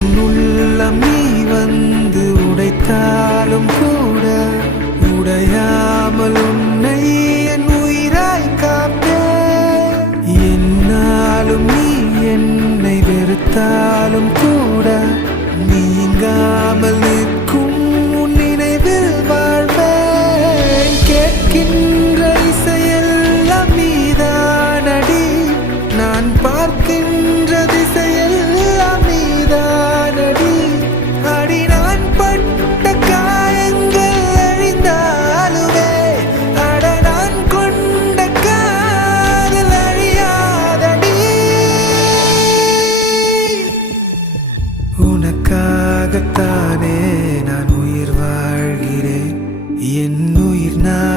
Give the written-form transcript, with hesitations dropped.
உள்ளம் நீ வந்து உடைத்தாலும் கூட உடையாமல் உன்னை என் உயிராய் காப்பேன். என்னாலும் நீ என்னை வெறுத்தாலும் கூட நீங்காமல் நிற்கும் உன் நினைவில் வாழ்வேன். கேட்கின்ற இசையெல்லாம் நீதானடி, நான் பார்க்கின்ற திசையெல்லாம் நீதானடி. அடி நான் பட்ட காயங்கள் அழிந்தாலுமே அட நான் கொண்ட காதல் அழியாதடி. உனக்காகத்தானே நான் உயிர் வாழ்கிறேன், என் உயிர் நான்